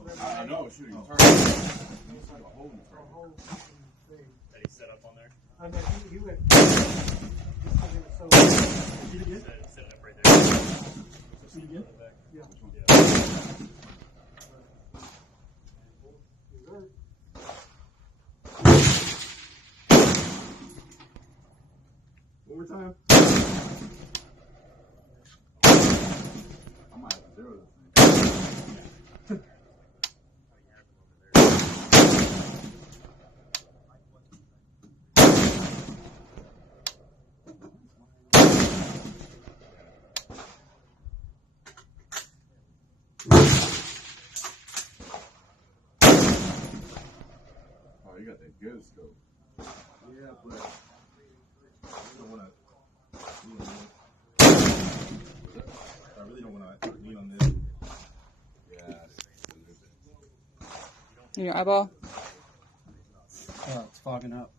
I know, shoot, you turn. Looks like a hole in the frame. That he set up on there? I know, he went. So, Set it up right there. see again? Yeah. One more time. I might have to zero this thing. Oh, you got that good scope. Yeah, but I don't want to. I really don't want to lean on this. Yeah. In your eyeball? Oh, it's fogging up.